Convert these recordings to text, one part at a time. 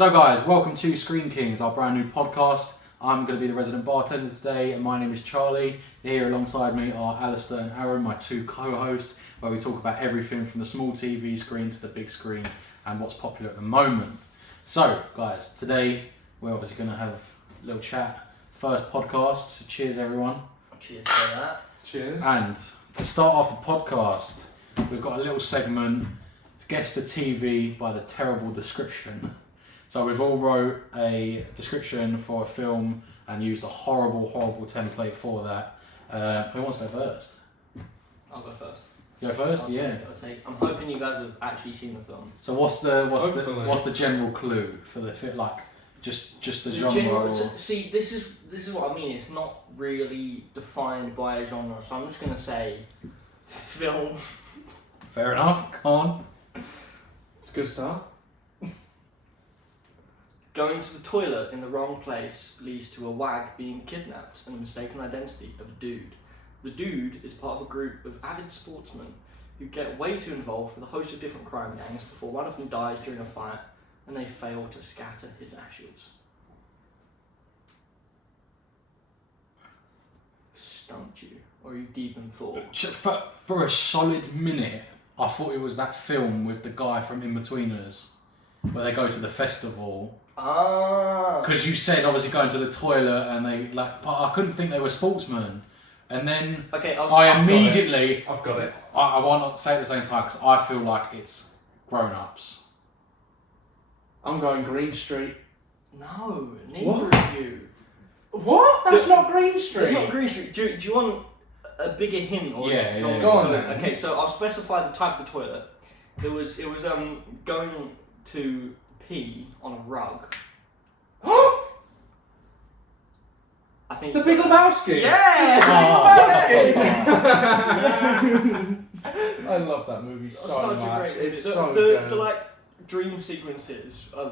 So guys, welcome to Screen Kings, our brand new podcast. I'm going to be the resident bartender today, and my name is Charlie. Here alongside me are Alistair and Aaron, my two co-hosts, where we talk about everything from the small TV screen to the big screen and what's popular at the moment. So guys, today we're obviously going to have a little chat. First podcast, so cheers everyone. Cheers to that. Cheers. And to start off the podcast, we've got a little segment, Guess the TV by the Terrible Description. So we've all wrote a description for a film and used a horrible template for that. Who wants to go first? I'll go first. You go first? I'll Yeah. take. I'm hoping you guys have actually seen the film. So what's the general clue for the fit? Like just the genre? See, this is what I mean. It's not really defined by a genre, so I'm just gonna say film. Fair enough. Come on. It's a good start. Going to the toilet in the wrong place leads to a wag being kidnapped and a mistaken identity of a dude. The dude is part of a group of avid sportsmen who get way too involved with a host of different crime gangs before one of them dies during a fight and they fail to scatter his ashes. Stumped you? Or are you deep in thought? For a solid minute, I thought it was that film with the guy from In-Betweeners, where they go to the festival. Ah. Because you said obviously going to the toilet and they but I couldn't think they were sportsmen. And then Okay, I've immediately I've got it. I want to say at the same time because I feel like it's grown-ups. I'm going Green Street. No, neither What? of you. What? That's not Green Street. It's not Green Street. Do you want a bigger hint? Or Yeah, do you want me go to on go- then. Okay, so I'll specify the type of the toilet. It was going to pee on a rug. I think The Big Lebowski. Yeah. I love that movie so Such much. a great movie. It's the, so the, good. the like dream sequences are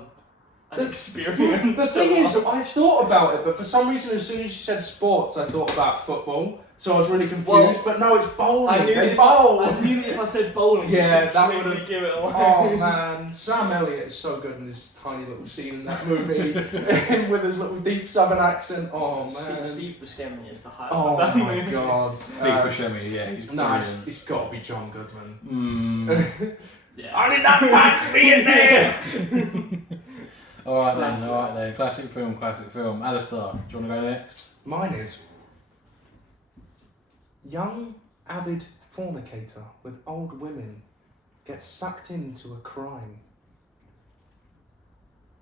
an The- experience. The thing is, I thought about it, but for some reason, as soon as you said sports, I thought about football. So I was really confused. Well, but no, it's bowling. I knew, They that bowl. I knew that if I said bowling, Yeah, you'd that completely would've- give it away. Oh man, Sam Elliott is so good in this tiny little scene in that movie, him with his little deep southern accent. Oh man. Steve Buscemi is the highlight Oh of that my movie. god. Steve Buscemi, yeah, he's No, brilliant. it's got to be John Goodman. Yeah. I did not want to be in there. All right then. Classic film. Alistair, do you want to go next? Mine is young, avid fornicator with old women gets sucked into a crime.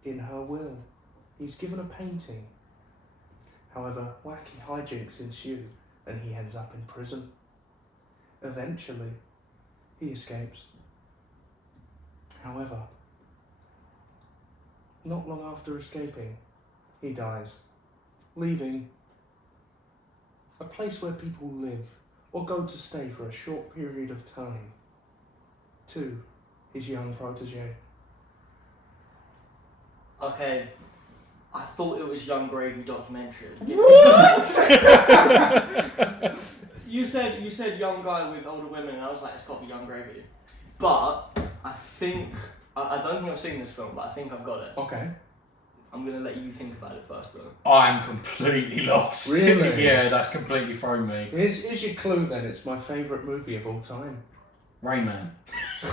In her will, he's given a painting. However, wacky hijinks ensue and he ends up in prison. Eventually, he escapes. However, not long after escaping, he dies, leaving a place where people live or go to stay for a short period of time to his young protege. Okay, I thought it was Young Gravy documentary. What? You said young guy with older women, and I was like, it's got to be Young Gravy. But I think I don't think I've seen this film, but I think I've got it. Okay. I'm gonna let you think about it first, though. I'm completely lost. Really? Yeah, that's completely thrown me. Here's your clue then. It's my favourite movie of all time. Rain Man.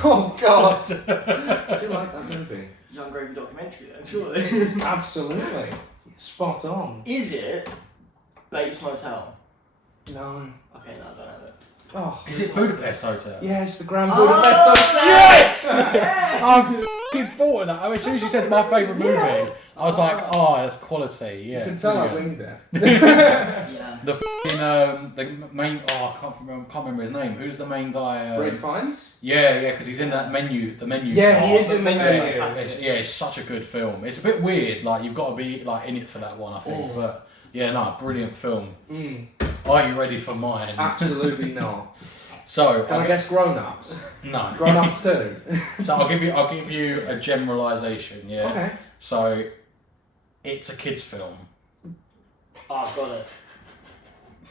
Oh God. Do you like that movie? Young Gravy documentary, then surely. It's absolutely spot on. Is it Bates Motel? No. Okay, no, I don't have it. Oh. Is it Budapest Hotel? Yeah, it's the Grand Oh, Budapest Hotel. Yes! Yeah! I'm looking forward to that. As soon as you said my favourite movie, I was like, oh, that's quality. Yeah. You can tell I brilliant. winged it. Yeah. The the main. Oh, I can't remember his name. Who's the main guy? Ray Fiennes? Yeah, because he's in that menu. The menu. Yeah, part. he is in the Yeah, menu. it's such a good film. It's a bit weird. Like you've got to be like in it for that one, I think. Mm. But yeah, no, brilliant film. Mm, Are you ready for mine? absolutely not. So Can I guess grown-ups? No. Grown-ups too. So I'll give you a generalisation. Yeah. Okay. So it's a kids' film. Oh, I've got it.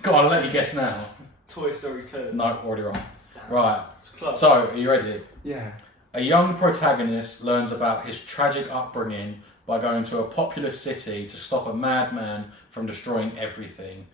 Go on, I'll let you guess now. Toy Story 2. No, already wrong. Damn. Right. It's close. So, are you ready? Yeah. A young protagonist learns about his tragic upbringing by going to a populous city to stop a madman from destroying everything.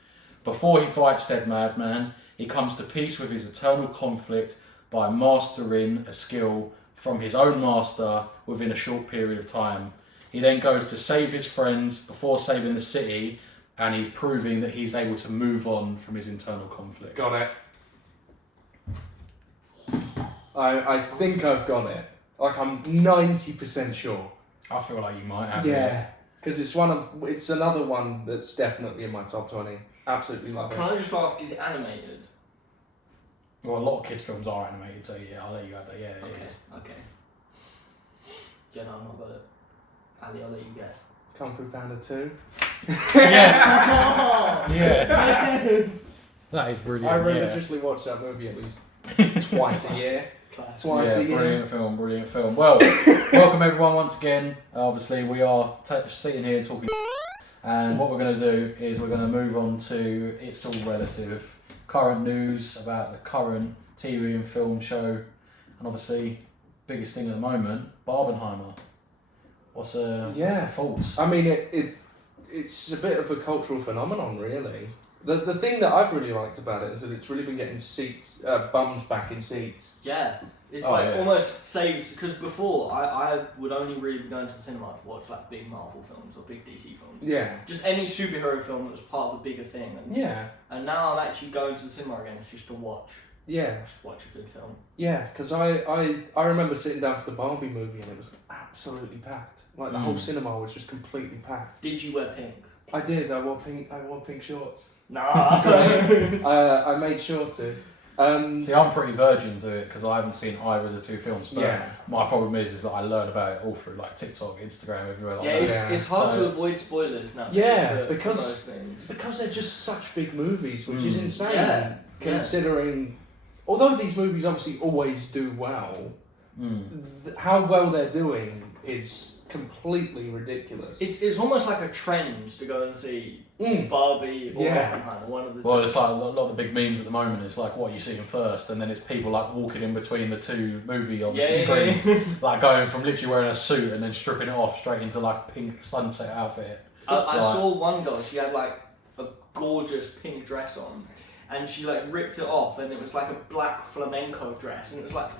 Before he fights said madman, he comes to peace with his eternal conflict by mastering a skill from his own master within a short period of time. He then goes to save his friends before saving the city, and he's proving that he's able to move on from his internal conflict. Got it. I think I've got it. Like, I'm 90% sure. I feel like you might have. Yeah, because it's another one that's definitely in my top 20. Absolutely love it. Can I just ask, is it animated? Well, a lot of kids' films are animated, so yeah, I'll let you have that. Yeah, it is. Okay. Yeah, no, I've not got it. Ali, I'll let you guess. Kung Fu Panda 2. Yes. Yes. That is brilliant. I religiously watch that movie at least twice a year. Classic. Twice a year. Brilliant film. Well, welcome everyone once again. Obviously, we are sitting here talking, and what we're going to do is we're going to move on to It's All Relative, current news about the current TV and film show, and obviously, biggest thing at the moment, Barbenheimer. What's the thoughts? I mean, it's a bit of a cultural phenomenon, really. The thing that I've really liked about it is that it's really been getting bums back in seats. Yeah, it's almost saves, because before I would only really be going to the cinema to watch like big Marvel films or big DC films. Yeah. Just any superhero film that was part of a bigger thing. And now I'm actually going to the cinema again just to watch. Yeah. Just watch a good film. Yeah, because I remember sitting down for the Barbie movie and it was absolutely packed. Like the whole cinema was just completely packed. Did you wear pink? I did. I wore pink shorts. Nah. I made sure to. See, I'm pretty virgin to it because I haven't seen either of the two films. But my problem is that I learn about it all through like TikTok, Instagram, everywhere like that. It's hard to avoid spoilers now. Because they're just such big movies, which is insane. Yeah. Considering, although these movies obviously always do well, how well they're doing is completely ridiculous. It's almost like a trend to go and see Barbie or Oppenheimer, one of the two. Well, it's like a lot of the big memes at the moment. It's like what are you seeing first, and then it's people like walking in between the two movie screens, like going from literally wearing a suit and then stripping it off straight into like a pink sunset outfit. I saw one girl. She had like a gorgeous pink dress on, and she like ripped it off, and it was like a black flamenco dress, and it was like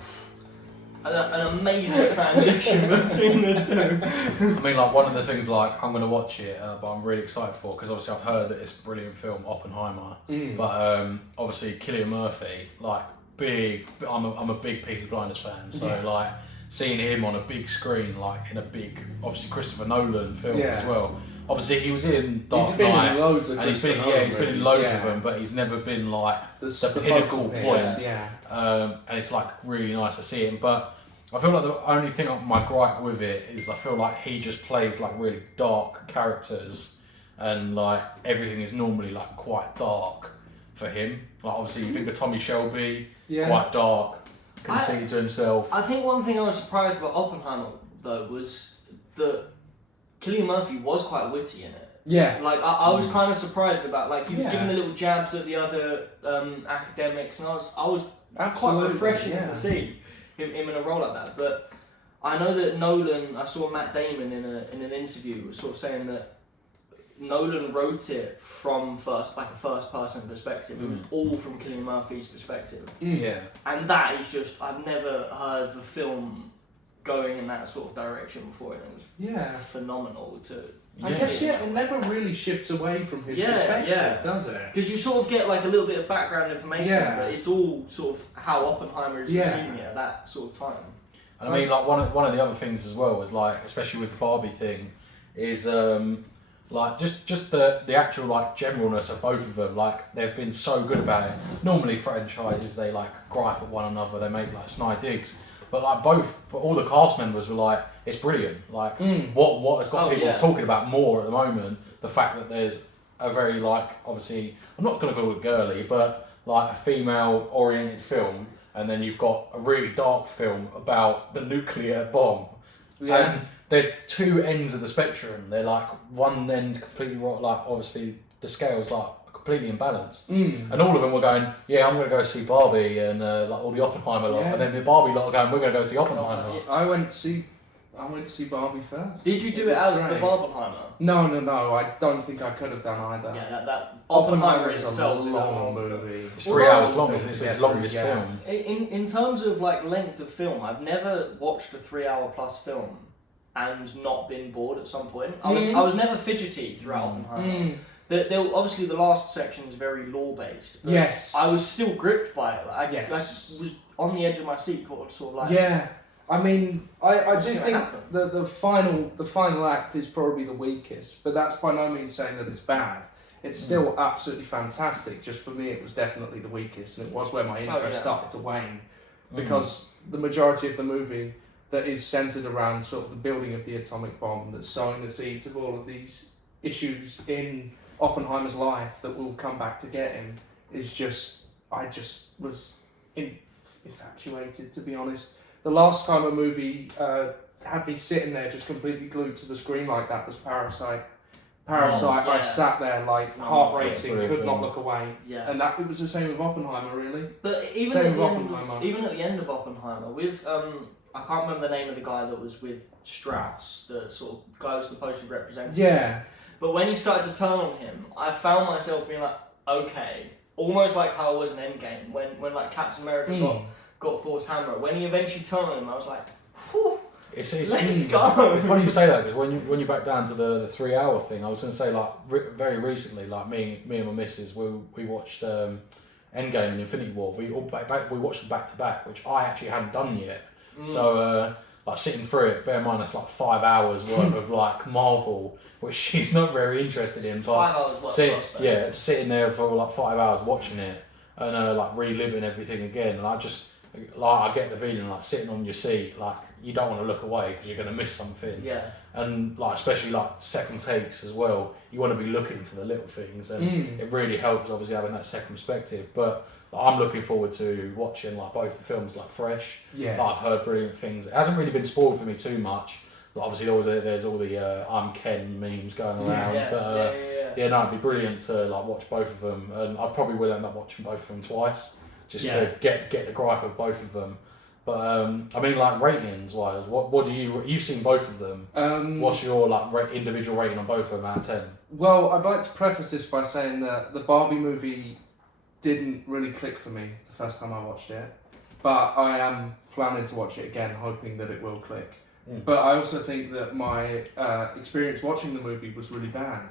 an amazing transition between the two. I mean, like one of the things, like I'm going to watch it, but I'm really excited for because obviously I've heard that it's a brilliant film, Oppenheimer. But obviously Cillian Murphy, like big. I'm a big Peaky Blinders fan, so like seeing him on a big screen, like in a big, obviously Christopher Nolan film as well. Obviously, he was in Dark Knight, in loads of and he's been in loads of them, but he's never been like the pinnacle point. And it's like really nice to see him. But I feel like the only thing my gripe with it is I feel like he just plays like really dark characters, and like everything is normally like quite dark for him. Like obviously, you think of Tommy Shelby, quite dark, conceited to himself. I think one thing I was surprised about Oppenheimer though was that Cillian Murphy was quite witty in it. Yeah. Like, I was kind of surprised about, like, he was giving the little jabs at the other academics, and I was quite refreshing to see him in a role like that. But I know that Nolan, I saw Matt Damon in an interview, was sort of saying that Nolan wrote it from a first person perspective. It was all from Cillian Murphy's perspective. Yeah. And that is just, I've never heard of a film going in that sort of direction before, and it was phenomenal to I guess it never really shifts away from his perspective, does it? Because you sort of get like a little bit of background information, but it's all sort of how Oppenheimer is receiving it at that sort of time. And I mean, like one of the other things as well was like, especially with the Barbie thing, is like just the actual like generalness of both of them. Like they've been so good about it. Normally franchises they like gripe at one another, they make like snide digs. But like all the cast members were like, it's brilliant. Like what has got people talking about more at the moment, the fact that there's a very like, obviously, I'm not going to call it girly, but like a female oriented film, and then you've got a really dark film about the nuclear bomb. Yeah. And they're two ends of the spectrum. They're like one end completely wrong, like obviously the scale's like completely imbalanced. And all of them were going, yeah, I'm going to go see Barbie, and like all the Oppenheimer lot, and then the Barbie lot are going, we're going to go see Oppenheimer. I went to see I went to see Barbie first. Did you do it was as the great. Barbenheimer? No. I don't think I could have done either. Yeah, that Oppenheimer is itself a is long movie. It's 3 Well, hours long. long It's to his get longest through, yeah. film. In terms of like length of film, I've never watched a 3-hour plus film and not been bored at some point. I was never fidgety throughout Oppenheimer. There obviously the last section is very law based. Yes. I was still gripped by it. Like, Yes. I was on the edge of my seat, sort of like. Yeah. I mean, I do What's gonna think happen? the final act is probably the weakest, but that's by no means saying that it's bad. It's still absolutely fantastic. Just for me, it was definitely the weakest, and it was where my interest started to wane, because the majority of the movie that is centered around sort of the building of the atomic bomb, that's sowing the seeds of all of these issues in Oppenheimer's life that will come back to get him, is just, I just was infatuated, to be honest. The last time a movie had me sitting there just completely glued to the screen like that was Parasite. I sat there like heart racing, could not look away. Yeah. And it was the same with Oppenheimer, really. But even Same at, the with end Oppenheimer. even at the end of Oppenheimer, with I can't remember the name of the guy that was with Strauss, the sort of guy who was supposed to represent him. Yeah. But when he started to turn on him, I found myself being like, okay, almost like how I was in Endgame when like Captain America got Thor's hammer. When he eventually turned on him, I was like, whew. Let's go. It's funny you say that, because when you back down to the 3 hour thing, I was going to say, like, very recently, like me and my missus, we watched Endgame and Infinity War. We watched them back to back, which I actually hadn't done yet. So like sitting through it, bear in mind that's like 5 hours worth of like Marvel, which she's not very interested in. But 5 hours worth. Sitting there for like 5 hours watching it and like reliving everything again, and I just like I get the feeling like sitting on your seat, like you don't want to look away because you're going to miss something. Yeah. And like especially like second takes as well, you want to be looking for the little things, and it really helps obviously having that second perspective. But like, I'm looking forward to watching like both the films like fresh. Yeah. Like, I've heard brilliant things. It hasn't really been spoiled for me too much. But obviously there's all the I'm Ken memes going around. No, it'd be brilliant to like watch both of them, and I probably will end up watching both of them twice just to get the gripe of both of them. But I mean, like ratings wise, what do you've seen both of them? What's your like individual rating on both of them out of 10? Well, I'd like to preface this by saying that the Barbie movie didn't really click for me the first time I watched it, but I am planning to watch it again, hoping that it will click. But I also think that my experience watching the movie was really bad,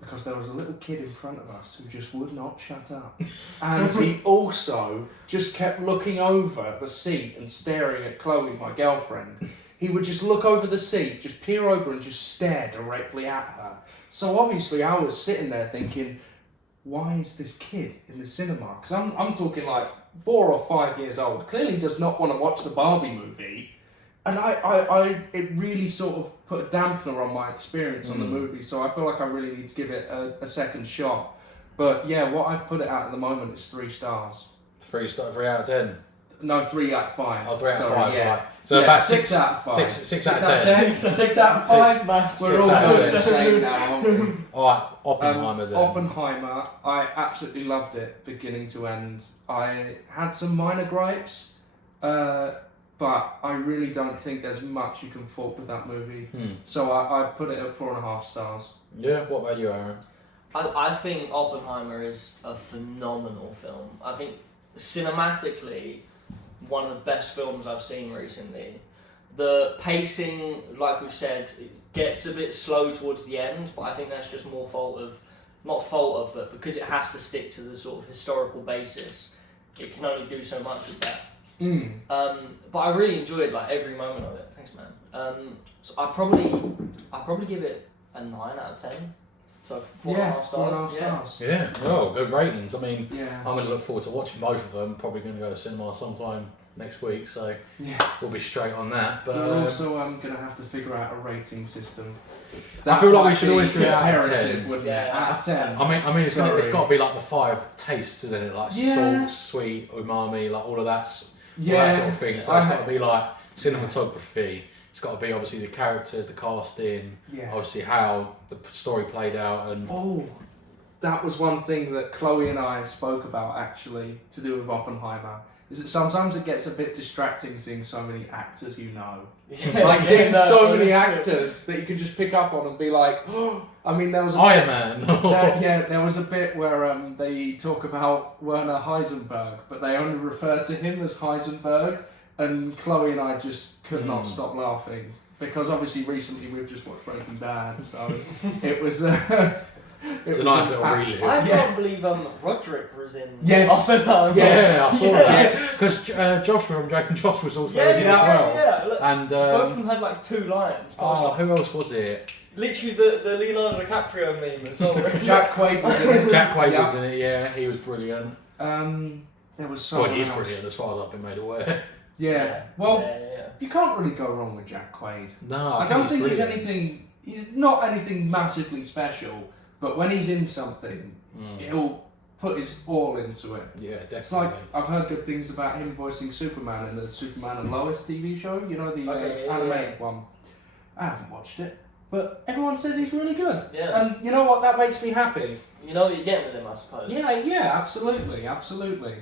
because there was a little kid in front of us who just would not shut up. And he also just kept looking over the seat and staring at Chloe, my girlfriend. He would just look over the seat, just peer over and just stare directly at her. So obviously I was sitting there thinking, why is this kid in the cinema? Because I'm talking like 4 or 5 years old, clearly does not want to watch the Barbie movie. And it really sort of put a dampener on my experience on the movie, so I feel like I really need to give it a second shot. But yeah, what I've put it at the moment is 3 stars. 3 out of 10? No, 3 out of 5. Oh, 3 out of 5, yeah. right. So about 6 out of 5. 6 out of 10. 6 out of 5? We're all going insane now, aren't we? Alright, Oppenheimer then. Oppenheimer, I absolutely loved it, beginning to end. I had some minor gripes, but I really don't think there's much you can fault with that movie. So I put it at 4.5 stars. Yeah, what about you, Aaron? I think Oppenheimer is a phenomenal film. I think cinematically, one of the best films I've seen recently. The pacing, like we've said, it gets a bit slow towards the end, but I think that's just more but because it has to stick to the sort of historical basis, it can only do so much with that. But I really enjoyed like every moment of it. Thanks, man. So I probably give it a 9 out of 10. So 4.5 stars. 4.5 stars. Yeah, well, good ratings. I mean, Yeah. I'm going to look forward to watching both of them. Probably going to go to cinema sometime next week, so we'll be straight on that. But we're also going to have to figure out a rating system. I feel like we should always do it out of 10. Wouldn't it? Out of 10. I mean, it's got to be like the 5 tastes, isn't it? Like salt, sweet, umami, like all of that, all that sort of thing. So it's got to be like cinematography. It's got to be obviously the characters, the casting, obviously how the story played out, and that was one thing that Chloe and I spoke about actually to do with Oppenheimer. is that sometimes it gets a bit distracting seeing so many actors you know. Yeah, Like seeing so many that's it. actors that you can just pick up on and be like, oh, I mean, there was a Iron Man. there was a bit where they talk about Werner Heisenberg, but they only refer to him as Heisenberg, and Chloe and I just could not stop laughing because obviously recently we've just watched Breaking Bad, so it was. It's a nice little relief. I can't believe Roderick was in Yes. Oppenheimer. Yeah, I saw that. Yes. Because Joshua and Jake and Josh was also Yeah, in it as well. yeah. Look, And both of them had like 2 lines. who else was it? Literally the Leonardo DiCaprio meme as well. Jack Quaid was in it. Jack Quaid was in it. Yeah, he was brilliant. There was someone Well, he's else. brilliant as far as I've been made aware. Yeah. Well, yeah. you can't really go wrong with Jack Quaid. No, I don't think he's brilliant. anything. He's not anything massively special, but when he's in something, he'll put his all into it. Yeah, definitely. It's like I've heard good things about him voicing Superman in the Superman and Lois TV show. You know the animated one. I haven't watched it, but everyone says he's really good. Yeah. And you know what? That makes me happy. You know what you're getting with him, I suppose. Yeah, absolutely.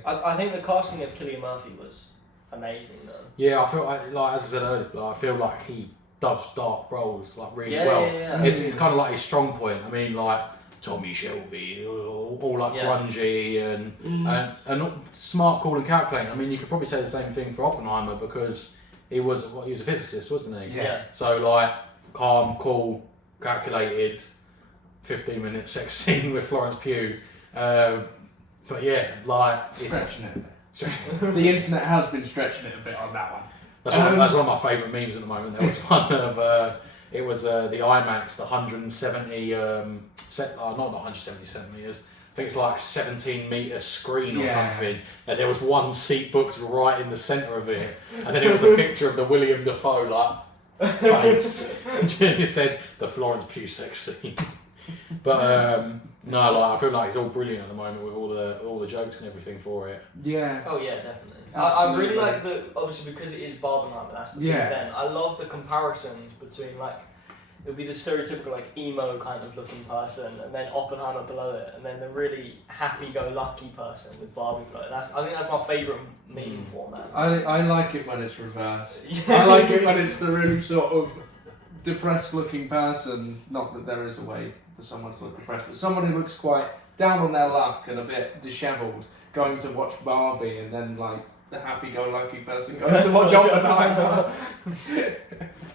I think the casting of Cillian Murphy was amazing, though. Yeah, I feel like as I said earlier, I feel like he does dark roles like really Yeah, well. yeah. It's kind of like his strong point. I mean, like Tommy Shelby, all like grungy and smart, cool, and calculating. I mean, you could probably say the same thing for Oppenheimer because he was a physicist, wasn't he? Yeah. So like calm, cool, calculated. 15-minute sex scene with Florence Pugh, but yeah, like it's Stretching it a bit. The internet has been stretching it a bit on that one. that's one of my favourite memes at the moment. There was one of it was the IMAX, the 170 not 170 centimeters. I think it's like 17-meter screen or something, and there was one seat booked right in the centre of it, and then it was a picture of the William Dafoe face, and it said the Florence Pugh sex scene. But no, like I feel like it's all brilliant at the moment with all the jokes and everything for it. Yeah. Oh yeah, definitely. I Absolutely. really like obviously because it is Barbenheimer, that's the big event. I love the comparisons between like it would be the stereotypical like emo kind of looking person, and then Oppenheimer below it, and then the really happy-go-lucky person with Barbie below it. I think that's my favourite meme format. I like it when it's reversed. Yeah. I like it when it's the really sort of depressed looking person. Not that there is a way for someone to look depressed, but someone who looks quite down on their luck and a bit dishevelled going to watch Barbie, and then like the happy-go-lucky person going to watch Oppenheimer.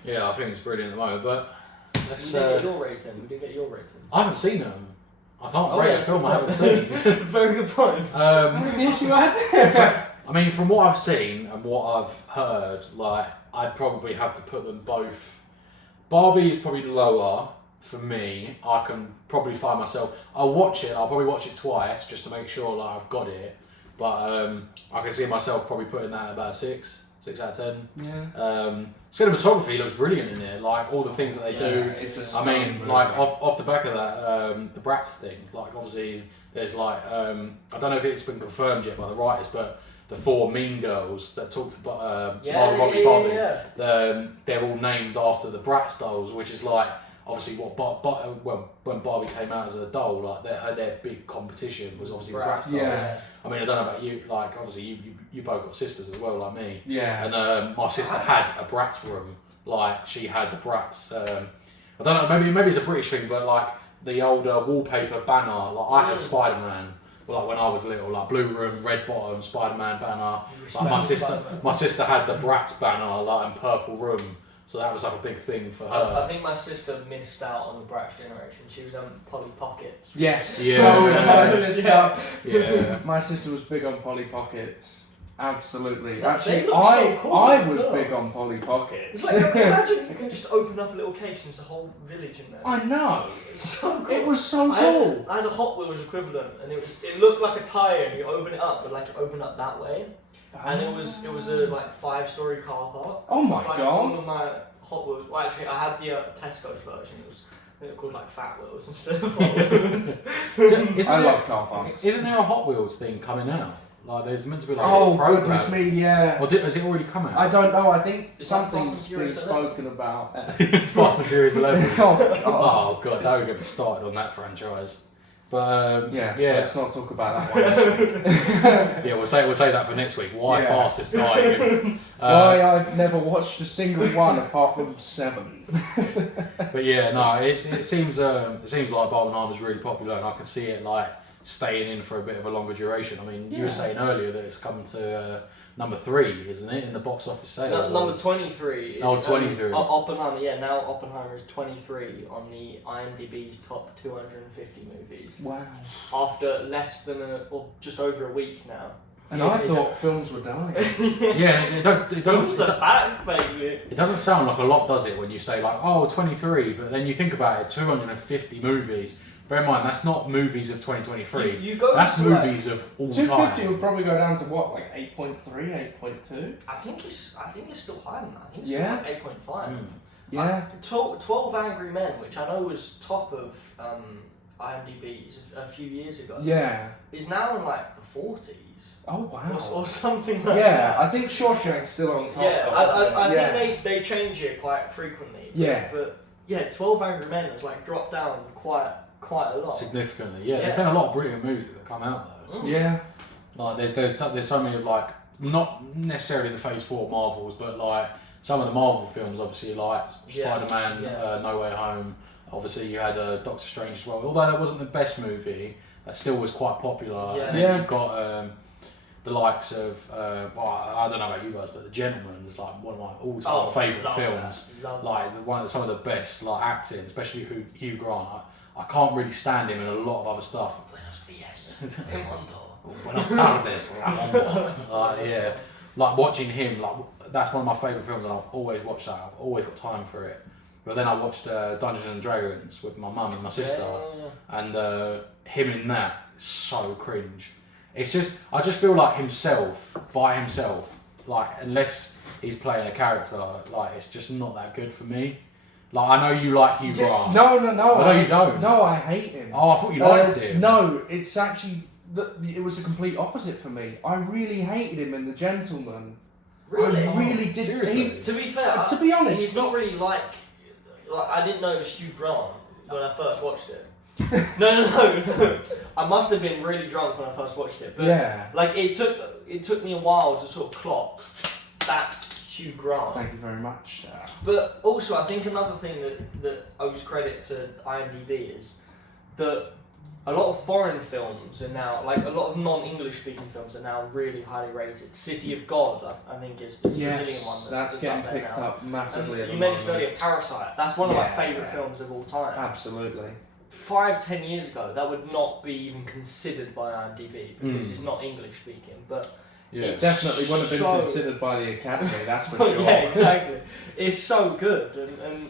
Yeah, I think it's brilliant at the moment, but We didn't get your rating. I haven't seen them. I can't Oh, rate yeah, a film good I haven't point. seen. It's a very good point. How many did you had? I mean, from what I've seen and what I've heard, like I'd probably have to put them both. Barbie is probably lower for me. I can probably find myself. I'll probably watch it twice just to make sure like I've got it. But I can see myself probably putting that at about 6 out of 10. Yeah. Cinematography looks brilliant in it. Like all the things that they do. It's a I mean, stunning like movie. off the back of that, the Bratz thing. Like obviously, there's like I don't know if it's been confirmed yet by the writers, but the 4 Mean Girls that talked about Robbie Barbie, they're all named after the Bratz dolls, which is like obviously when Barbie came out as a doll, like their big competition was obviously the Bratz dolls. Yeah. I mean, I don't know about you. Like obviously, you both got sisters as well, like me. Yeah. And my sister had a Bratz room. Like she had the Bratz. I don't know. Maybe it's a British thing, but like the old wallpaper banner. Like I had Spider-Man. Like when I was little, like blue room, red bottom, Spider-Man banner. Like my sister had the Bratz banner, like and purple room. So that was like a big thing for her. I think my sister missed out on the Bratz generation. She was on Polly Pockets. Yes. Yeah. So was my sister. Yeah. My sister was big on Polly Pockets. Absolutely. They Actually, look so cool I as was well. big on Polly Pockets. It's like, imagine you can just open up a little case and there's a whole village in there. I know. It's so cool. It was so I had, cool. I had a Hot Wheels equivalent, and it looked like a tyre, and you open it up, but like it opened up that way, and it was a like 5-story car park. Oh my like, god. All of my Hot Wheels. Well, actually, I had the Tesco's version. They were called like Fat Wheels instead of Hot Wheels. I love car parks. Isn't there a Hot Wheels thing coming out? Like there's meant to be like Oh a program. goodness me, yeah. Or has it already come out? I don't know. I think Is that Fast and something's been Furious 11? spoken about. Fast and Furious 11. Oh god. Oh god, don't get me started on that franchise. But Yeah, yeah, let's not talk about that one this week. yeah, we'll say that for next week. Why Yeah. fastest time? Why I've never watched a single one apart from 7. But yeah, no, it seems like Barbenheimer's really popular, and I can see it like staying in for a bit of a longer duration. I mean, you were saying earlier that it's coming to number 3, isn't it, in the box office sales? That's number 23. Is, 23. Oppenheimer. Yeah, now Oppenheimer is 23 on the IMDb's top 250 movies. Wow. After less than or just over a week now. And I thought films were dying. Yeah, it Films doesn't. are back, baby. It doesn't sound like a lot, does it, when you say like, oh, 23, but then you think about it, 250 movies. Bear in mind, that's not movies of 2023. You go that's to movies of all 250 time. would probably go down to what, like 8.3, 8.2? I think it's still higher than that. I think it's Yeah. still like 8.5. Yeah. 12 Angry Men, which I know was top of IMDb's a few years ago, Yeah. is now in like the 40s. Oh wow. Or something like Yeah, that. I think Shawshank's still on top. Yeah, though, I yeah. think they change it quite frequently. Yeah. But yeah, 12 Angry Men has like dropped down quite a lot. Significantly, yeah. Yeah. There's been a lot of brilliant movies that come out though. Yeah. Like there's so many of like, not necessarily the Phase 4 Marvels, but like some of the Marvel films, obviously like Spider-Man, No Way Home. Obviously you had Doctor Strange as well. Although that wasn't the best movie, that still was quite popular. Yeah. And then you've got the likes of, well, I don't know about you guys, but The Gentleman is like one of my all-time favourite films. Like some of the best like acting, especially Hugh Grant. I can't really stand him in a lot of other stuff. Buenos dias, Buenos tardes. Yeah, like watching him, like that's one of my favourite films, and I've always watched that. I've always got time for it. But then I watched Dungeons and Dragons with my mum and my sister, and him in that is so cringe. It's just, I just feel like himself, by himself, like unless he's playing a character, like it's just not that good for me. Like I know you like Hugh Grant. No. I know you don't. No, I hate him. Oh, I thought you liked him. No, it's actually it was the complete opposite for me. I really hated him in The Gentleman. Really? I really did. Seriously? To be fair, To be honest, he's not really like I didn't know it was Hugh Grant when I first watched it. No. I must have been really drunk when I first watched it. But yeah. like it took me a while to sort of clock that's Hugh Grant. Thank you very much. But also, I think another thing that owes credit to IMDb is that a lot of foreign films are now, like a lot of non-English speaking films are now really highly rated. City of God, I think, is a Brazilian one that's getting up there picked now. up massively. And you mentioned earlier Parasite. That's one of my favourite Yeah. films of all time. Absolutely. 5-10 years ago, that would not be even considered by IMDb because it's not English speaking. But Yeah. Definitely would have been so- considered by the Academy, that's for sure. yeah, exactly. It's so good, and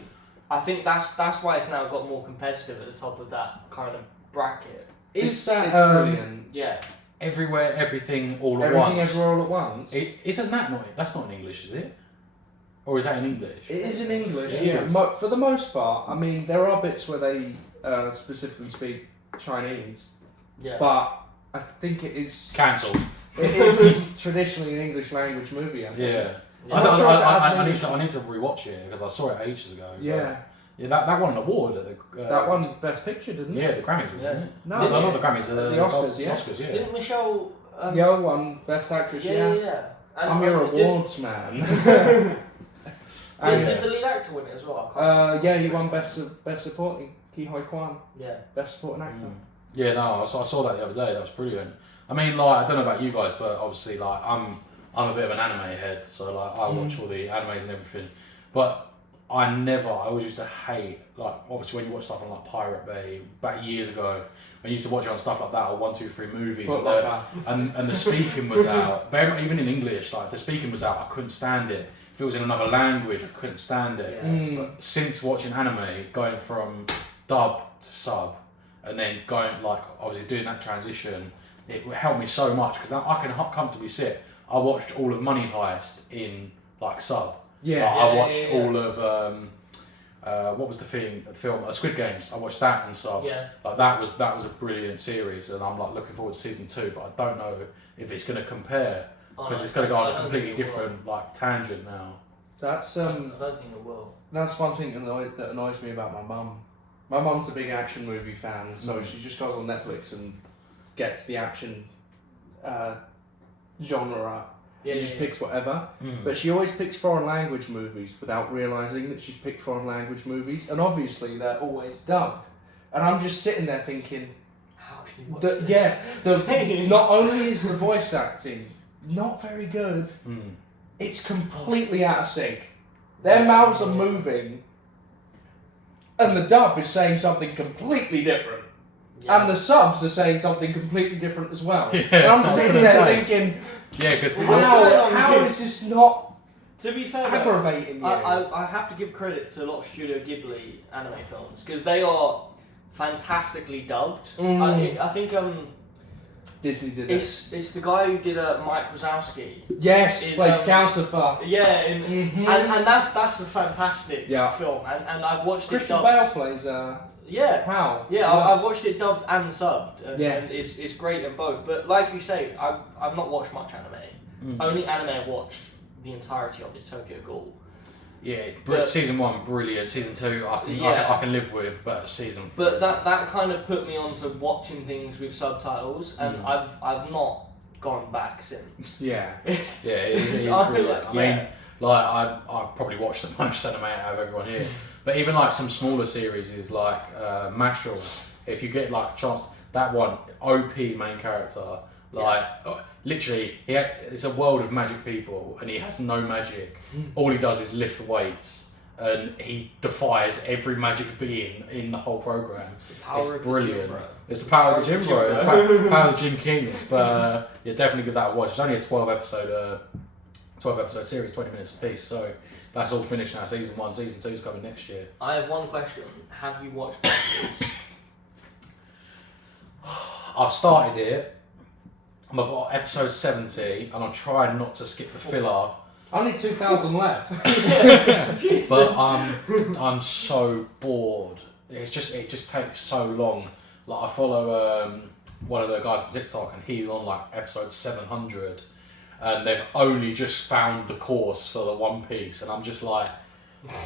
I think that's why it's now got more competitive at the top of that kind of bracket. It's that, brilliant. Yeah. Everywhere, everything, all at Everything, once. everywhere, all at once. Isn't that not? That's not in English, is it? Or is that in English? It is in English, It yeah. is. For the most part, I mean, there are bits where they specifically speak Chinese, Yeah. but I think it is Cancelled. traditionally an English language movie. I think. Yeah. Yeah. I'm not sure if it has I an need to rewatch it because I saw it ages ago. but- Yeah, Yeah, that won an award at the. that won Best Picture, didn't it? Yeah, the Grammys, wasn't Yeah. it? No, Not the Grammys, the Oscars, yeah. Oscars, yeah. Didn't Michelle? Yeah, won Best Actress. Yeah. And, I'm your did- awards man. Did the lead actor win it as well? I can't Yeah, he won Best Supporting. Ki Hoi Kwan, Yeah. Best Supporting Actor. Yeah, no, I saw that the other day. That was brilliant. I mean, like, I don't know about you guys, but obviously, like, I'm a bit of an anime head, so like, I watch all the animes and everything. But I always used to hate, like, obviously when you watch stuff on like Pirate Bay back years ago, when you used to watch it on stuff like that or 123 movies, Foot and Locker. and the speaking was out. Even in English, like the speaking was out, I couldn't stand it. If it was in another language, I couldn't stand it. Yeah. But since watching anime, going from dub to sub, and then going like obviously doing that transition, it helped me so much because I can comfortably sit. I watched all of Money Heist in like sub. Yeah. Like, I watched all of what was the film Squid Games. I watched that in sub. Yeah. Like that was a brilliant series, and I'm like looking forward to season 2. But I don't know if it's going to compare because it's going to go on a completely different like tangent now. That's I don't think it will. That's one thing that annoys me about my mum. My mum's a big action movie fan, so she just goes on Netflix and gets the action genre. Yeah, Just picks whatever. But she always picks foreign language movies without realising that she's picked foreign language movies. And obviously they're always dubbed. And I'm just sitting there thinking, how can you watch this? Not only is the voice acting not very good, it's completely out of sync. Their mouths are moving, and the dub is saying something completely different. Yeah. And the subs are saying something completely different as well. Yeah, and I'm sitting there thinking, because how is this not to be fair, aggravating you? I have to give credit to a lot of Studio Ghibli anime films because they are fantastically dubbed. I think Disney did it's the guy who did Mike Wazowski. Yes, plays Calcifer. Yeah, and that's a fantastic film, and I've watched Christian it dubbed. Bale plays Hal. Yeah, I've watched it dubbed and subbed, and it's great in both. But like you say, I've not watched much anime. Only anime I've watched the entirety of is Tokyo Ghoul. Yeah, season 1 brilliant. Season 2 I can live with, but season 3. But that kind of put me onto watching things with subtitles, and I've not gone back since. Yeah, it is brilliant. I mean, I've probably watched the most anime out of everyone here. But even like some smaller series is like Mashal. If you get like a chance, that one OP main character, literally, it's a world of magic people, and he has no magic. All he does is lift weights, and he defies every magic being in the whole program. It's brilliant. It's the power of the gym, bro. It's the power of the Gym Kings. But definitely give that a watch. It's only a 12 episode series, 20 minutes a piece. So that's all finished now. Season 1, season 2 is coming next year. I have one question. Have you watched One Piece? I've started it. I'm about episode 70, and I'm trying not to skip the filler. Only 2,000 left. Jesus. But I'm so bored. It just takes so long. Like I follow one of the guys on TikTok, and he's on like episode 700, and they've only just found the course for the One Piece, and I'm just like,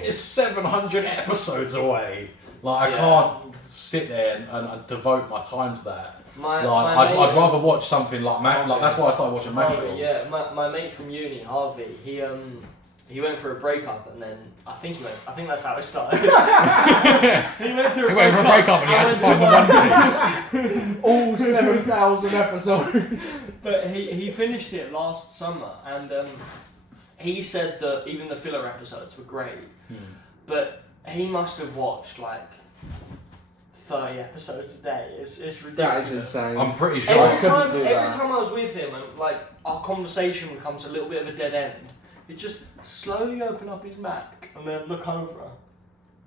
it's 700 episodes away. Like I can't sit there and devote my time to that. I'd rather watch something like that's why I started watching Mashal. Yeah, my mate from uni, Harvey, he went for a breakup, and then I think that's how it started. he went for a breakup and he had to find the One Piece. All 7,000 episodes. But he finished it last summer, and he said that even the filler episodes were great, but he must have watched like 30 episodes a day. It's ridiculous. That is insane. I'm pretty sure Every time I was with him, and like our conversation would come to a little bit of a dead end, he'd just slowly open up his Mac and then look over.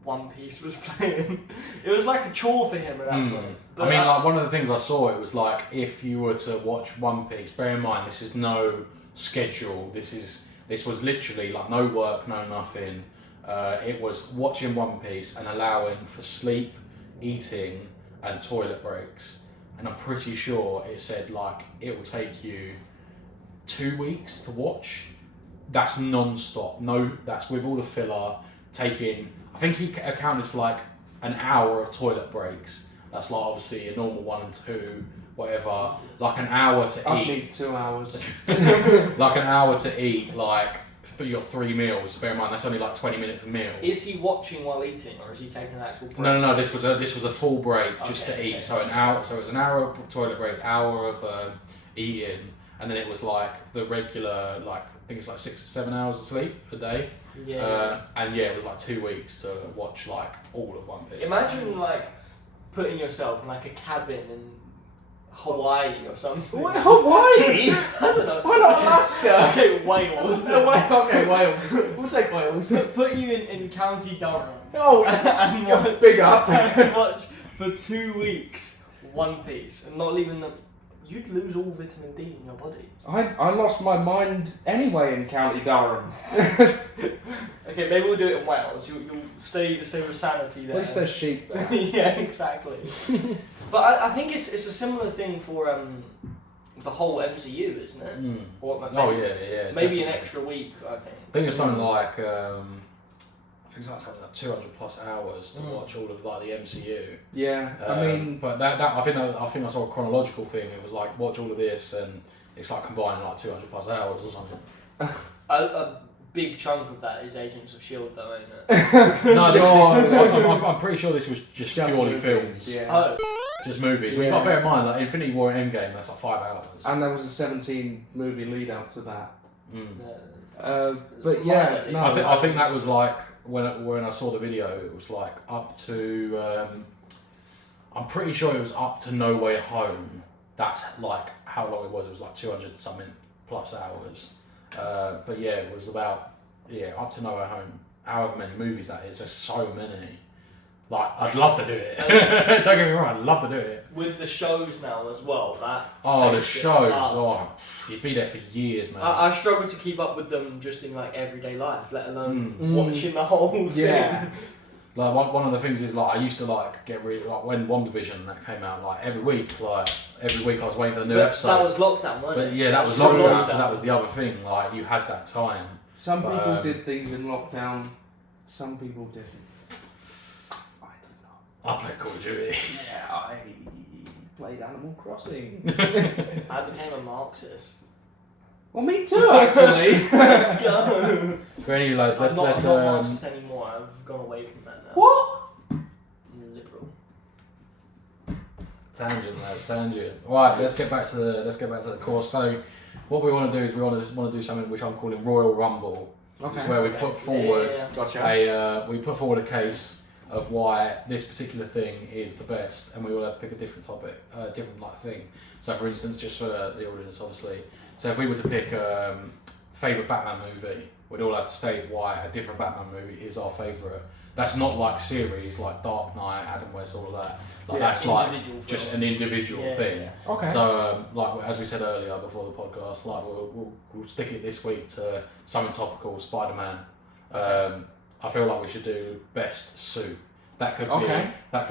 One Piece was playing. It was like a chore for him at that point. But I mean, like one of the things I saw, it was like if you were to watch One Piece, bear in mind this is no schedule. This was literally like no work, no nothing. It was watching One Piece and allowing for sleep, eating and toilet breaks, and I'm pretty sure it said like it will take you 2 weeks to watch. That's non-stop. No, that's with all the filler taking. I think he accounted for like an hour of toilet breaks. That's like obviously a normal 1 and 2, whatever. Like an hour to I eat. need 2 hours. Like an hour to eat like for your 3 meals. Bear in mind that's only like 20 minutes a meal. is he watching while eating, or is he taking an actual break? No. This was a full break just to eat. Okay. So an hour. So it was an hour of toilet breaks, hour of eating, and then it was like the regular like I think it's like 6 to 7 hours of sleep a day. Yeah. And it was like 2 weeks to watch like all of One Piece. Imagine like putting yourself in like a cabin in Hawaii or something. What, Hawaii? I don't know. Why not Alaska? Okay, Wales. Okay, Wales. We'll take Wales. Put you in County Durham. Oh, and watch, big up. and watch for 2 weeks One Piece and not leaving them. You'd lose all vitamin D in your body. I lost my mind anyway in County Durham. Okay, maybe we'll do it in Wales. You'll stay with sanity there. At least there's sheep there. Yeah, exactly. But I think it's a similar thing for the whole MCU, isn't it? Or maybe, yeah. Maybe definitely. an extra week, I think. Think of something like I think that's like 200 plus hours to watch all of like the MCU. Yeah, I mean, but that I think that's all a chronological thing. It was like watch all of this, and it's like combining like 200 plus hours or something. A big chunk of that is Agents of Shield, though, ain't it? No, I'm pretty sure this was just purely movies, films. Yeah. Oh, Just movies. Yeah. We've got to bear in mind that Infinity War and Endgame, that's like 5 hours. And there was a 17 movie lead up to that. Mm. But yeah, no. I think that was like when I saw the video, it was like up to I'm pretty sure it was up to No Way Home. That's like how long it was. It was like 200 something plus hours. But yeah, it was about up to No Way Home. However many movies that is, there's so many. Like I'd love to do it. Don't get me wrong, I'd love to do it. with the shows now as well, that Oh, the takes it shows! up. Oh, you'd be there for years, man. I struggle to keep up with them just in like everyday life, let alone Mm. watching the whole thing. Yeah. Like one of the things is like I used to like get really like when WandaVision that came out like every week I was waiting for the new But episode. that was lockdown, wasn't But it? yeah, that was That's lockdown, so that was the other thing. Like you had that time. Some But, people did things in lockdown, some people didn't. I did not. I played Call of Duty. Yeah, I played Animal Crossing. I became a Marxist. Well, me too, actually. Let's go. For any of you lads, I'm not let's Marxist anymore. I've gone away from that now. What? I'm liberal. tangent. Right, let's get back to the course. So, what we want to do is we want to do something which I'm calling Royal Rumble. Okay. It's where we put forward Gotcha. we put forward a case of why this particular thing is the best, and we all have to pick a different topic, different like thing. So, for instance, just for the audience, obviously. So, if we were to pick favorite Batman movie, we'd all have to state why a different Batman movie is our favorite. That's not like series like Dark Knight, Adam West, all of that. Like that's like just an individual thing. Yeah. Okay. So, like as we said earlier before the podcast, like we'll stick it this week to something topical, Spider-Man. I feel like we should do best suit. That could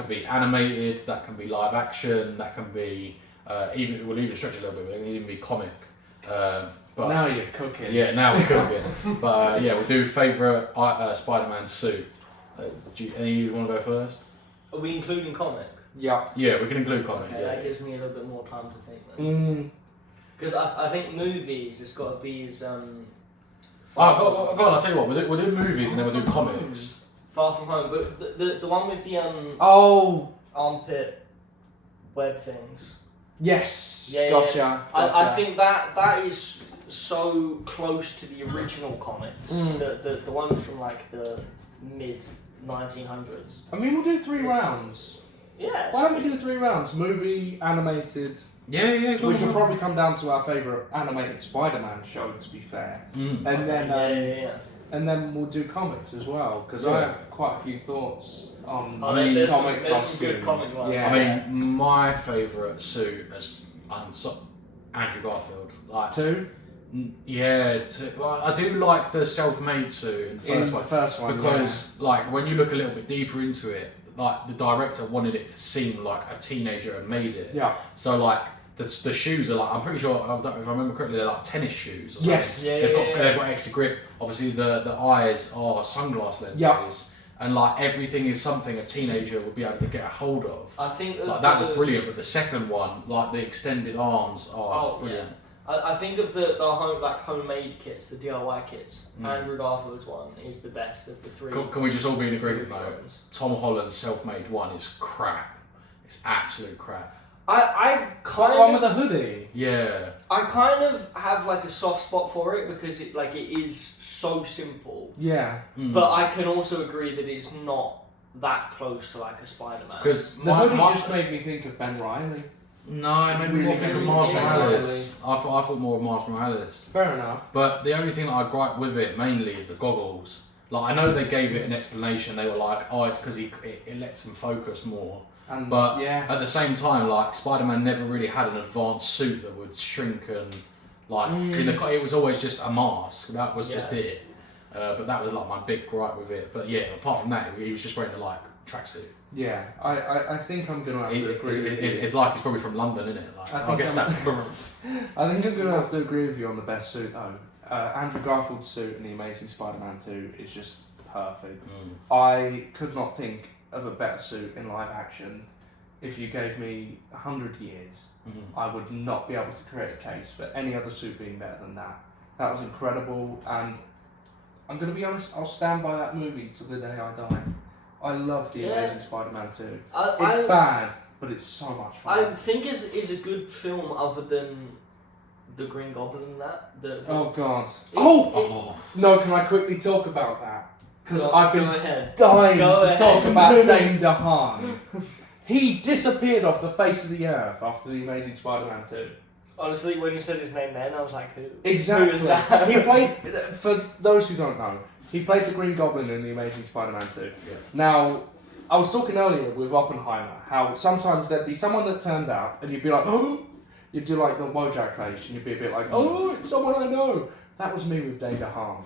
be animated, that can be live action, that can be we'll even stretch it a little bit. It can even be comic. But now you're cooking. yeah, now we're cooking. But we'll do favourite Spider-Man suit. Any of you want to go first? Are we including comic? Yeah. Yeah, we can include comic. Okay, yeah. that gives me a little bit more time to think then. Because I think movies, it's got to be as Go on, I'll tell you what, we'll do movies and then we'll do comics. Far From Home, but the one with the Oh. armpit web things. Yes. Yeah, Gotcha. I think that is so close to the original comics. The ones from like the mid 1900s. I mean, we'll do 3 rounds. Yeah. Why don't we do 3 rounds? Movie, animated. Yeah, We should probably come down to our favourite animated Spider-Man show, to be fair. And then and then we'll do comics as well, because I have quite a few thoughts on there's comic some costumes. good comic ones. Yeah. I mean, my favourite suit is Andrew Garfield. Like, 2? Well, I do like the self-made suit in the first one. Because like when you look a little bit deeper into it, like the director wanted it to seem like a teenager had made it. Yeah. So like the shoes are like, I'm pretty sure, if I remember correctly, they're like tennis shoes or something. Yes. They've got extra grip. Obviously the eyes are sunglass lenses. Yeah. And like everything is something a teenager would be able to get a hold of. I think Like that was brilliant, but the second one, like the extended arms are brilliant. I think of the homemade kits, the DIY kits. Andrew Garfield's one is the best of the 3. Can we just all be in agreement though? ones. Tom Holland's self-made one is crap. It's absolute crap. I kind One of with a hoodie. Yeah. I kind of have like a soft spot for it because it is so simple. Yeah. But I can also agree that it's not that close to like a Spider-Man. Because The hoodie just made me think of Ben Reilly. No, it made me more think of Miles Yeah, Morales. I thought more of Miles Morales. Fair enough. But the only thing that I gripe with it mainly is the goggles. Like I know they gave it an explanation. They were like, "Oh, it's because it lets him focus more." And But yeah. at the same time, like Spider-Man never really had an advanced suit that would shrink and like it was always just a mask. That was just it. But that was like my big gripe with it. But yeah, apart from that, he was just wearing a like tracksuit. Yeah, I think I'm gonna have to agree with you. It's like he's probably from London, isn't it? Like, I guess that. I think I'm gonna have to agree with you on the best suit though. Andrew Garfield's suit in the Amazing Spider-Man 2 is just perfect. Mm. I could not think of a better suit in live action. If you gave me 100 years, I would not be able to create a case for any other suit being better than that. That was incredible, and I'm going to be honest, I'll stand by that movie till the day I die. I love The Amazing Spider-Man 2. It's bad, but it's so much fun. I think is a good film other than the Green Goblin and that. Oh God. Oh! No, can I quickly talk about that? Because I've been dying to talk about Dane DeHaan. He disappeared off the face of the earth after The Amazing Spider-Man 2. Honestly, when you said his name then, I was like, who? Exactly. Who is that? He played, for those who don't know, he played the Green Goblin in The Amazing Spider-Man 2. Yeah. Now, I was talking earlier with Oppenheimer, how sometimes there'd be someone that turned out and you'd be like, oh, you'd do like the Wojak face and you'd be a bit like, oh, it's someone I know. That was me with Dane DeHaan.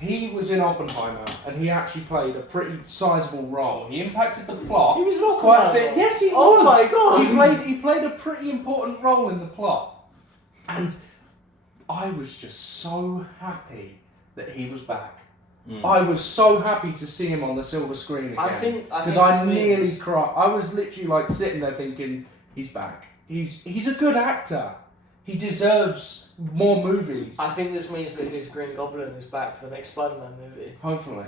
He was in Oppenheimer and he actually played a pretty sizable role. He impacted the plot He was not quite a bit. Yes, he was. Oh my God. He played a pretty important role in the plot. And I was just so happy that he was back. I was so happy to see him on the silver screen again. I think because I nearly cried. I was literally like sitting there thinking, he's back. He's a good actor. He deserves more movies. I think this means that his Green Goblin is back for the next Spider-Man movie. Hopefully.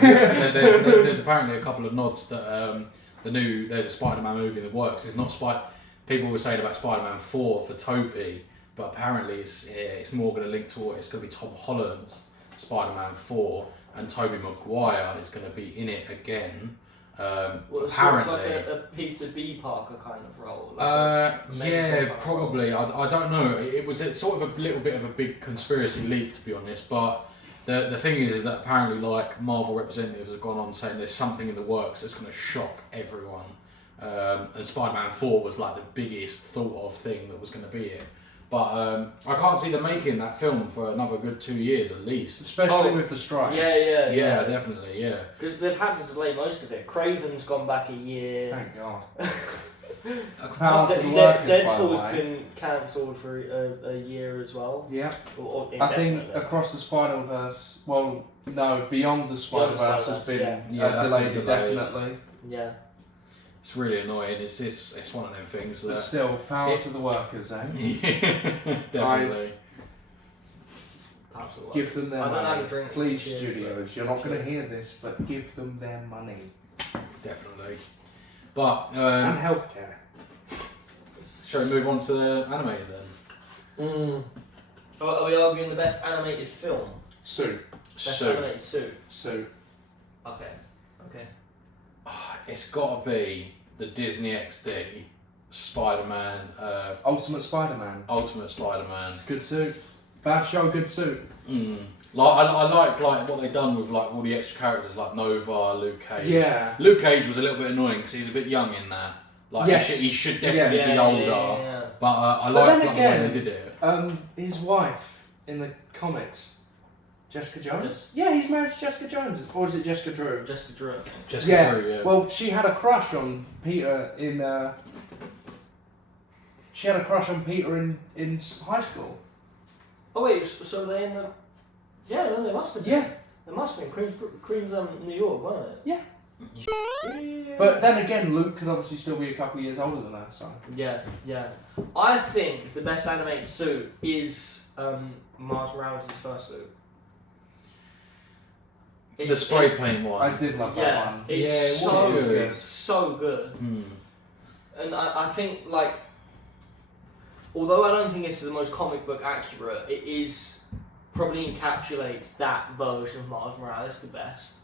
There's apparently a couple of nods that there's a Spider-Man movie that works. It's not people were saying about Spider-Man 4 for Tobey, but apparently it's more going to link to what it's going to be Tom Holland's Spider-Man 4, and Tobey Maguire is going to be in it again. Apparently, sort of like a Peter B. Parker kind of role. Probably. I don't know. It was sort of a little bit of a big conspiracy leak, to be honest. But the thing is that apparently, like, Marvel representatives have gone on saying there's something in the works that's going to shock everyone. And Spider-Man 4 was like the biggest thought of thing that was going to be it. But I can't see them making that film for another good 2 years at least. Especially with the strike. Yeah, definitely, yeah. Because they've had to delay most of it. Craven's gone back a year. Thank God. Deadpool's been cancelled for a year as well. Yeah. I think Across the Spider-Verse, Beyond the Spider-Verse has been delayed indefinitely. Yeah. It's really annoying. It's one of them things. But still, power to the workers, eh? Yeah, definitely. Give them their money. I don't have a drink. Please, studios. You're not going to hear this, but give them their money. Definitely. But and healthcare. Shall we move on to the animated then? Are we arguing the best animated film? Sue. Best animated Sue. Sue. Okay. It's got to be the Disney XD Spider-Man. Ultimate Spider-Man. Ultimate Spider-Man. It's a good suit. Bad show, good suit. Like I like what they've done with like all the extra characters like Nova, Luke Cage. Yeah. Luke Cage was a little bit annoying because he's a bit young in that. Like he should definitely be older. Yeah. But I liked the way they did it. His wife in the comics. Jessica Jones? Yeah, he's married to Jessica Jones. Or is it Jessica Drew? Jessica Drew. Drew, yeah. Well, she had a crush on Peter in... She had a crush on Peter in high school. Oh wait, so are they in the... Yeah, no, they must have been. Yeah. They must have been. Queens New York, weren't it? Yeah. Yeah. But then again, Luke could obviously still be a couple of years older than her, so... Yeah. I think the best animated suit is Miles Morales' first suit. The spray paint one. I did love that one. It's so good. Hmm. And I think, like, although I don't think it's the most comic book accurate, it is probably encapsulates that version of Miles Morales the best.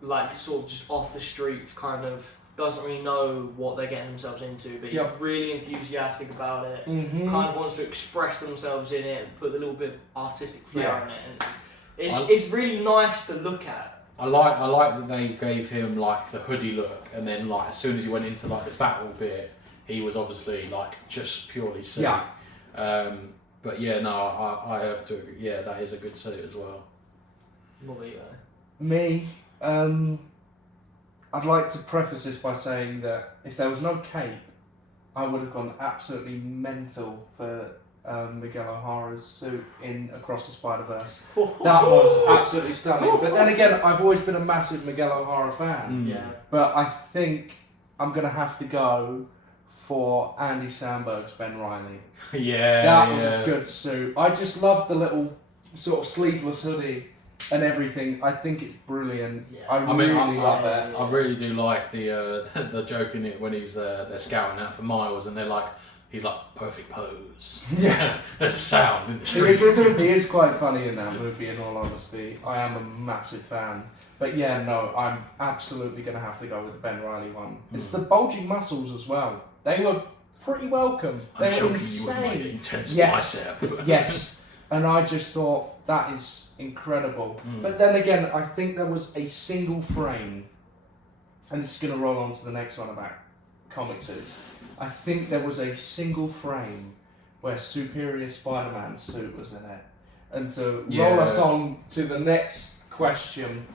Like, sort of just off the streets, kind of doesn't really know what they're getting themselves into, but he's really enthusiastic about it. Kind of wants to express themselves in it, put a little bit of artistic flair in it, and it's really nice to look at. I like that they gave him like the hoodie look, and then like as soon as he went into like the battle bit, he was obviously like just purely suit. Yeah. But yeah, no, I have to agree. Yeah, that is a good suit as well. What about you? Me, I'd like to preface this by saying that if there was no cape, I would have gone absolutely mental for Miguel O'Hara's suit in Across the Spider-Verse. That was absolutely stunning. But then again, I've always been a massive Miguel O'Hara fan. Yeah. But I think I'm going to have to go for Andy Samberg's Ben Reilly. That was a good suit. I just love the little sort of sleeveless hoodie and everything. I think it's brilliant. Yeah. I really love it. I really do like the joke in it when he's they're scouting out for miles and they're like, he's like, perfect pose. Yeah. There's a sound in the He streets. he is quite funny in that movie, in all honesty. I am a massive fan. But yeah, no, I'm absolutely going to have to go with the Ben Reilly one. It's the bulging muscles as well. They were pretty welcome. They I'm were choking insane. you with my intense Yes. bicep. Yes. And I just thought, that is incredible. But then again, I think there was a single frame, and this is going to roll on to the next one about comic suits. I think there was a single frame where Superior Spider-Man's suit was in it. And to roll us on to the next question,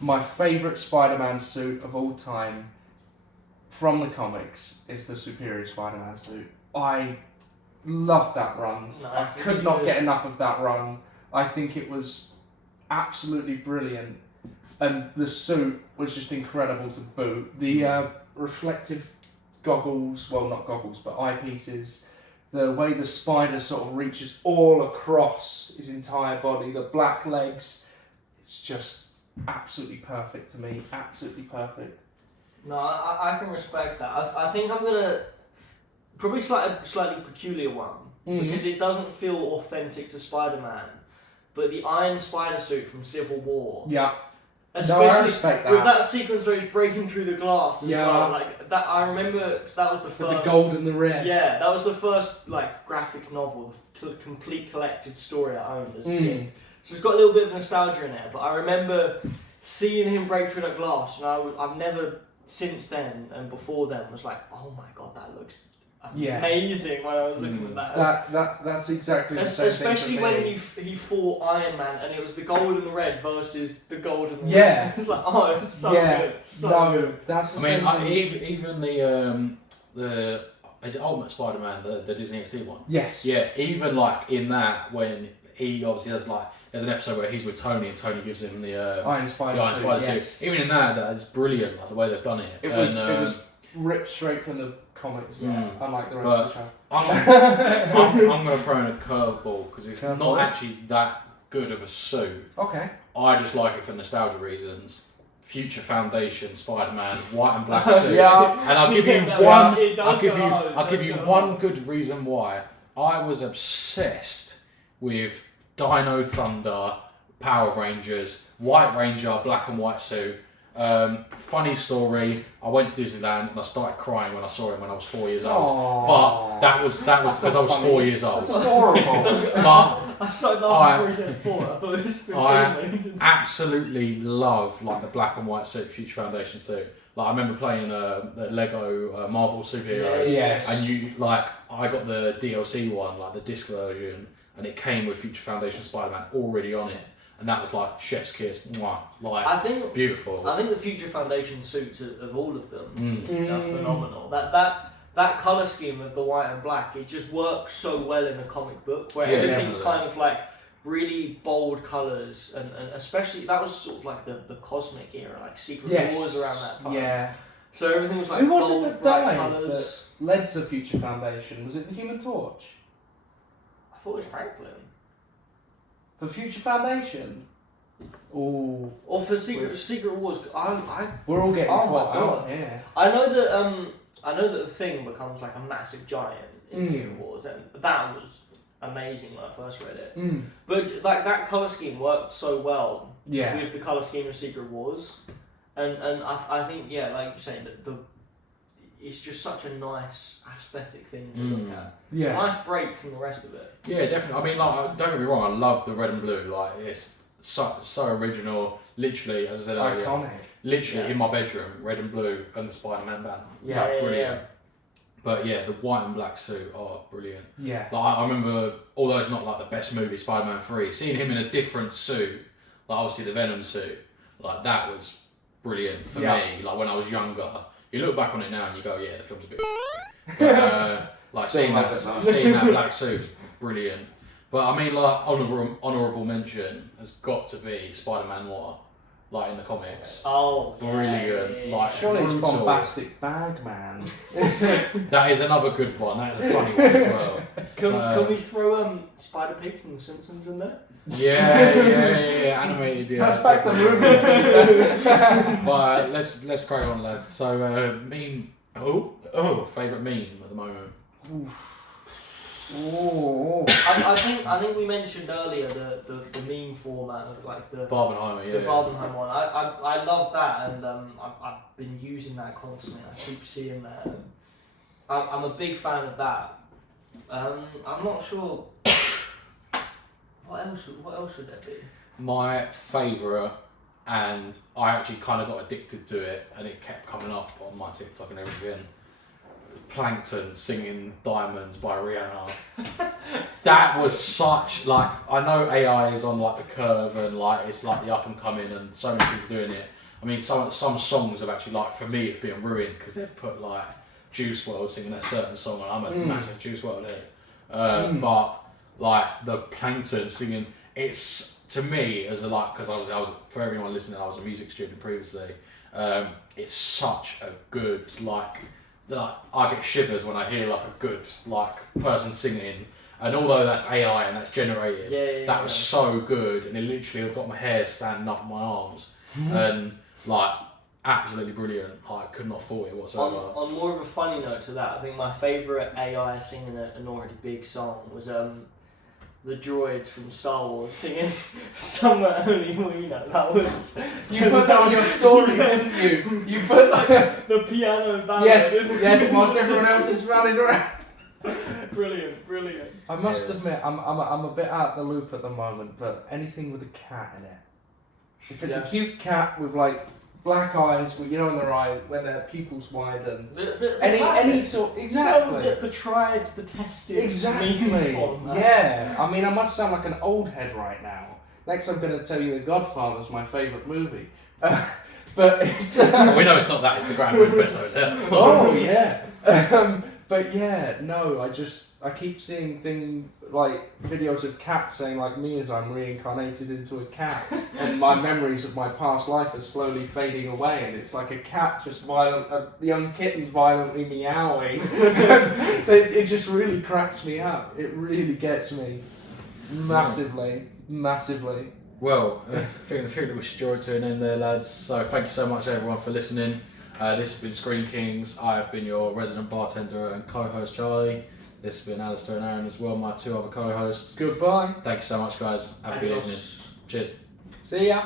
my favourite Spider-Man suit of all time from the comics is the Superior Spider-Man suit. I love that run. Nice. I could not get enough of that run. I think it was absolutely brilliant. And the suit was just incredible to boot. The reflective goggles, well, not goggles, but eyepieces, the way the spider sort of reaches all across his entire body, the black legs, it's just absolutely perfect to me. Absolutely perfect. No, I can respect that. I think I'm gonna probably slightly peculiar one because it doesn't feel authentic to Spider-Man, but the Iron Spider suit from Civil War. Yeah. Especially I respect that. with that sequence where he's breaking through the glass as Yeah. well. Like that, I remember 'cause that was the With first. the gold and the red. Yeah, that was the first like graphic novel, the complete collected story I owned as a kid. So it's got a little bit of nostalgia in there. But I remember seeing him break through that glass, and I've never since then and before then was like, oh my god, that looks amazing when I was looking at that. That's exactly the same Especially thing when for me. he fought Iron Man and it was the gold and the red versus the gold and the Yeah. red. It's like, oh, it's so good. So good. That's the I same mean, thing. even the is it Ultimate Spider-Man, the Disney XD one? Yes. Yeah, even like in that when he obviously does like there's an episode where he's with Tony and Tony gives him the Iron Spider, Iron Spider suit. suit. Even in that's brilliant, like the way they've done it. It was ripped straight from the comics, unlike the rest of the show. I'm going to throw in a curveball because it's not actually that good of a suit. Okay. I just like it for nostalgia reasons. Future Foundation Spider-Man white and black suit. Yeah. And I'll give you Yeah, one. it does I'll give you one good reason why. I was obsessed with Dino Thunder, Power Rangers, White Ranger, black and white suit. Funny story. I went to Disneyland and I started crying when I saw him when I was 4 years old. Aww. But that was because I was 4 years old. That's horrible. But I started laughing before he said 4. I thought it was 15. I absolutely love like the black and white suit, Future Foundation suit. Like I remember playing the Lego Marvel superheroes, Yes. and I got the DLC one, like the disc version, and it came with Future Foundation Spider-Man already on it, and that was like chef's kiss, mwah, like I think beautiful. I think the Future Foundation suits of all of them are Mm. phenomenal. That colour scheme of the white and black, it just works so well in a comic book where Yeah, everything's definitely. kind of like really bold colours and especially that was sort of like the cosmic era, like Secret Wars around that time. Yeah. So everything was like Who was bold, it that bright died colours. that led to Future Foundation? Was it the Human Torch? I thought it was Franklin. For Future Foundation? Oh, Or for Secret Wars, we're all getting Oh my caught out God. here. I know that the Thing becomes like a massive giant in Secret Wars, and that was amazing when I first read it. But like that color scheme worked so well Yeah. with the color scheme of Secret Wars, and I think like you're saying that it's just such a nice aesthetic thing to look at. It's a nice break from the rest of it. Yeah, definitely. I mean, like, don't get me wrong, I love the red and blue. Like, it's so original. Literally, as I said earlier, Iconic. literally in my bedroom, red and blue, and the Spider-Man banner. Yeah, Like, yeah, brilliant. But yeah, the white and black suit, brilliant. Yeah. Like, I remember, although it's not like the best movie, Spider-Man 3, seeing him in a different suit, like obviously the Venom suit, like that was brilliant for me. Like when I was younger, you look back on it now and you go, yeah, the film's a bit. But like Still seeing love that it, man. seeing that black suit, brilliant. But I mean, like honourable mention has got to be Spider-Man Noir, like in the comics. Oh, Brilliant. yeah. Like Surely it's brutal. Bombastic Bag Man. That is another good one. That is a funny one as well. Can we throw Spider Pig from The Simpsons in there? Yeah, animated. Yeah, That's back to movies. But let's crack on, lads. So favourite meme at the moment. Oh. I think we mentioned earlier the meme format of like the Barbenheimer, the Barbenheimer one. I love that, and I've been using that constantly. I keep seeing that. And I'm a big fan of that. I'm not sure. What else should there be? My favourite, and I actually kind of got addicted to it, and it kept coming up on my TikTok and everything. Plankton singing Diamonds by Rihanna. That was such, like, I know AI is on like the curve and like it's like the up and coming and so many things doing it. I mean, some songs have actually, like, for me, have been ruined because they've put like Juice WRLD singing a certain song, and I'm a massive Juice WRLD head. But like the Plankton singing, it's, to me, as a, like, because I was for everyone listening, I was a music student previously. It's such a good, like I get shivers when I hear like a good like person singing, and although that's AI and that's generated, that was so good, and it literally got my hair standing up on my arms, and like absolutely brilliant. I could not fault it whatsoever. On more of a funny note to that, I think my favourite AI singing an already big song was the droids from Star Wars singing Somewhere Only We Know. That was... You put that on your story, didn't you? You put that... the piano ballad. Yes, whilst everyone else is running around. Brilliant. I must admit, I'm a bit out of the loop at the moment, but anything with a cat in it. If it's a cute cat with like black eyes, you know, in their eye when their pupils widen. Any sort, exactly. No, the tried, the tested. Exactly. Yeah. I mean, I must sound like an old head right now. Next, I'm going to tell you The Godfather's my favourite movie. But it's... we know it's not that. It's the Grand Budapest Hotel. Oh yeah. But yeah, no. I keep seeing videos of cats saying like me as I'm reincarnated into a cat, and my memories of my past life are slowly fading away, and it's like a cat just a young kitten violently meowing. It just really cracks me up. It really gets me massively. Well, I think that we should draw it to an end there, lads. So thank you so much, everyone, for listening. This has been Screen Kings. I have been your resident bartender and co-host, Charlie. This has been Alistair and Aaron as well, my two other co-hosts. Goodbye. Thank you so much, guys. Have a good evening. Cheers. See ya.